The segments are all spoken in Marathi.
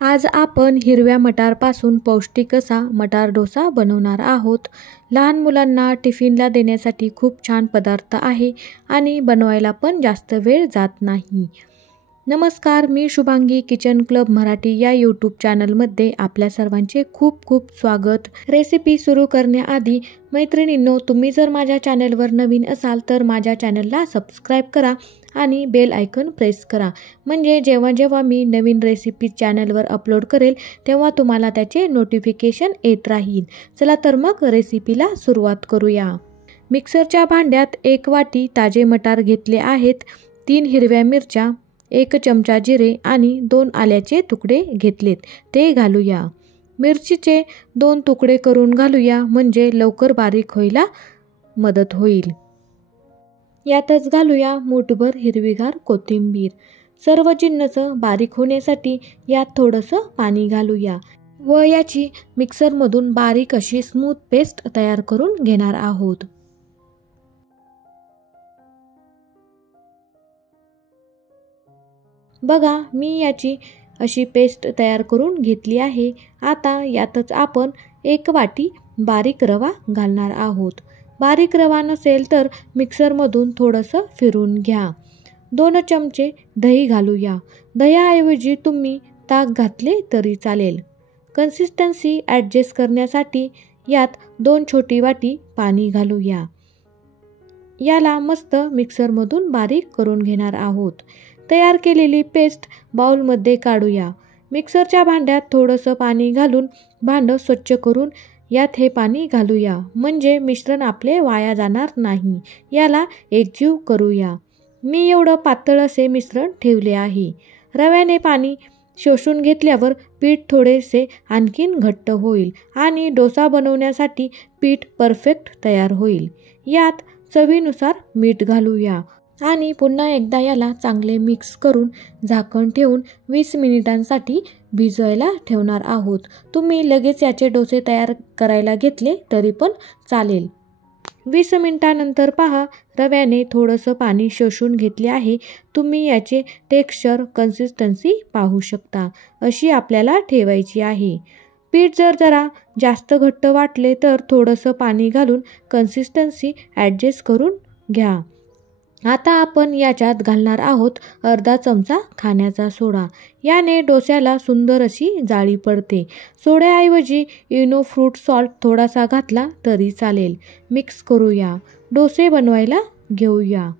आज आपण हिरव्या मटारपासून पौष्टिक असा मटार डोसा बनवणार आहोत। लहान मुलांना टिफिनला देण्यासाठी खूप छान पदार्थ आहे आणि बनवायला पण जास्त वेळ जात नाही। नमस्कार, मी शुभांगी किचन क्लब मराठी या यूट्यूब चॅनलमध्ये आपल्या सर्वांचे खूप खूप स्वागत। रेसिपी सुरू करण्याआधी मैत्रिणींनो, तुम्ही जर माझ्या चॅनलवर नवीन असाल तर माझ्या चॅनलला सबस्क्राईब करा आणि बेल आयकन प्रेस करा, म्हणजे जेव्हा जेव्हा मी नवीन रेसिपी चॅनलवर अपलोड करेल तेव्हा तुम्हाला त्याचे नोटिफिकेशन येत राहील। चला तर मग रेसिपीला सुरुवात करूया। मिक्सरच्या भांड्यात 1 वाटी ताजे मटार घेतले आहेत, 3 हिरव्या मिरच्या, 1 चमचा जिरे आणि 2 आल्याचे तुकडे घेतलेत, ते घालूया। मिरचीचे 2 तुकडे करून घालूया, म्हणजे लवकर बारीक व्हायला मदत होईल। यातच घालूया मूठभर हिरवीगार कोथिंबीर। सर्व जिन्नस बारीक होण्यासाठी यात थोडंसं पाणी घालूया व याची मिक्सरमधून बारीक अशी स्मूथ पेस्ट तयार करून घेणार आहोत। बघा, मी याची अशी पेस्ट तयार करून घेतली आहे। आता यातच आपण 1 वाटी बारीक रवा घालणार आहोत। बारीक रवा नसेल तर मिक्सरमधून थोडंसं फिरून घ्या। 2 चमचे दही घालूया। दह्याऐवजी तुम्ही ताक घातले तरी चालेल। कन्सिस्टन्सी ॲडजस्ट करण्यासाठी यात 2 छोटी वाटी पाणी घालूया। याला मस्त मिक्सरमधून बारीक करून घेणार आहोत। तयार केलेली पेस्ट बाउलमध्ये काढूया। मिक्सरच्या भांड्यात थोडंसं पाणी घालून भांडं स्वच्छ करून यात हे पाणी घालूया, म्हणजे मिश्रण आपले वाया जाणार नाही। याला एकजीव करूया। मी एवढं पातळ असे मिश्रण ठेवले आहे। रव्याने पाणी शोषून घेतल्यावर पीठ थोडेसे आणखीन घट्ट होईल आणि डोसा बनवण्यासाठी पीठ परफेक्ट तयार होईल। यात चवीनुसार मीठ घालूया आणि पुन्हा एकदा याला चांगले मिक्स करून झाकण ठेवून 20 मिनिटांसाठी भिजवायला ठेवणार आहोत। तुम्ही लगेच याचे डोसे तयार करायला घेतले तरी पण चालेल। 20 मिनिटांनंतर पहा, रव्याने थोडंसं पाणी शोषून घेतले आहे। तुम्ही याचे टेक्स्चर, कन्सिस्टन्सी पाहू शकता, अशी आपल्याला ठेवायची आहे। पीठ जर जरा जास्त घट्ट वाटले तर थोडंसं पाणी घालून कन्सिस्टन्सी ॲडजस्ट करून घ्या। आता आपण याच्यात घालणार आहोत अर्धा चमचा खाण्याचा सोडा। याने डोस्याला सुंदर अशी जाळी पडते। सोड्याऐवजी इनो फ्रूट सॉल्ट थोडासा घातला तरी चालेल। मिक्स करूया। डोसे बनवायला घेऊया।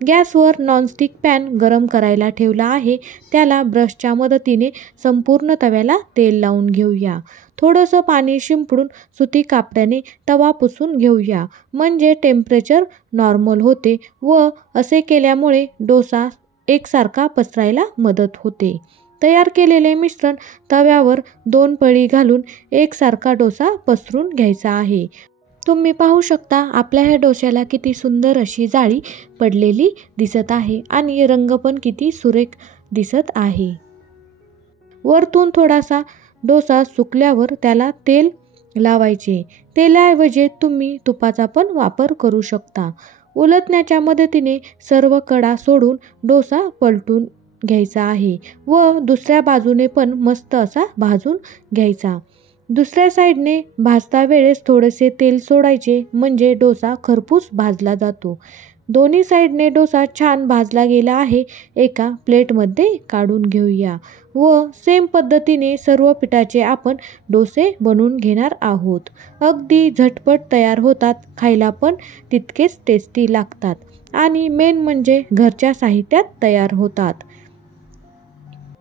गॅसवर नॉनस्टिक पॅन गरम करायला ठेवला आहे। त्याला ब्रशच्या मदतीने संपूर्ण तव्याला तेल लावून घेऊया। थोडंसं पाणी शिंपडून सुती कापडाने तवा पुसून घेऊया, म्हणजे टेम्परेचर नॉर्मल होते व असे केल्यामुळे डोसा एकसारखा पसरायला मदत होते। तयार केलेले मिश्रण तव्यावर 2 पळी घालून एकसारखा डोसा पसरून घ्यायचा आहे। तुम्ही पाहू शकता आपल्या ह्या डोस्याला किती सुंदर अशी जाळी पडलेली दिसत आहे आणि रंग पण किती सुरेख दिसत आहे। वरतून थोडासा डोसा सुकल्यावर त्याला तेल लावायचे। तेलाऐवजी तुम्ही तुपाचा पण वापर करू शकता। उलटण्याच्या मदतीने सर्व कडा सोडून डोसा पलटून घ्यायचा आहे व दुसऱ्या बाजूने पण मस्त असा भाजून घ्यायचा। दुसऱ्या साईडने भाजता वेळेस थोडेसे तेल सोडायचे, म्हणजे डोसा खरपूस भाजला जातो। दोन्ही साईडने डोसा छान भाजला गेला आहे। एका प्लेटमध्ये काढून घेऊया व सेम पद्धतीने सर्व पिठाचे आपण डोसे बनवून घेणार आहोत। अगदी झटपट तयार होतात, खायला पण तितकेच टेस्टी लागतात आणि मेन म्हणजे घरच्या साहित्यात तयार होतात।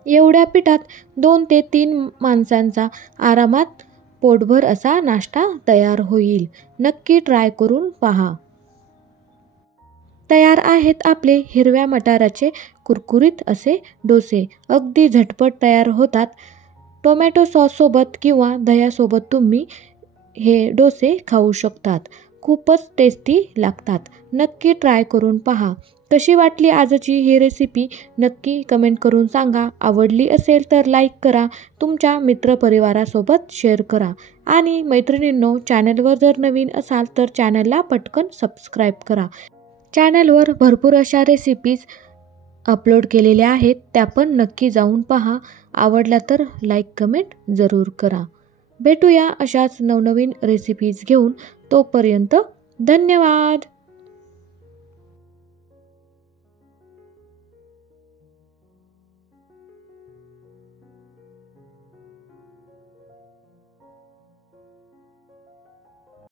एवढ्या पिठात 2 ते 3 माणसांचा आरामात पोटभर असा नाश्ता तयार होईल। नक्की ट्राय करून पहा। तयार आहेत आपले हिरव्या मटाराचे कुरकुरीत असे डोसे। अगदी झटपट तयार होतात। टोमॅटो सॉससोबत किंवा दह्यासोबत तुम्ही हे डोसे खाऊ शकतात। खूपच टेस्टी लागतात। नक्की ट्राय करून पहा। कशी वाटली आजची ही रेसिपी नक्की कमेंट करून सांगा। आवडली असेल तर लाईक करा, तुमच्या मित्रपरिवारासोबत शेअर करा आणि मैत्रिणींनो, चॅनलवर जर नवीन असाल तर चॅनलला पटकन सबस्क्राईब करा। चॅनलवर भरपूर अशा रेसिपीज अपलोड केलेल्या आहेत त्या पण नक्की जाऊन पहा. आवडल्या तर लाईक कमेंट जरूर करा. भेटूया अशाच नवनवीन रेसिपीज घेऊन. तोपर्यंत धन्यवाद.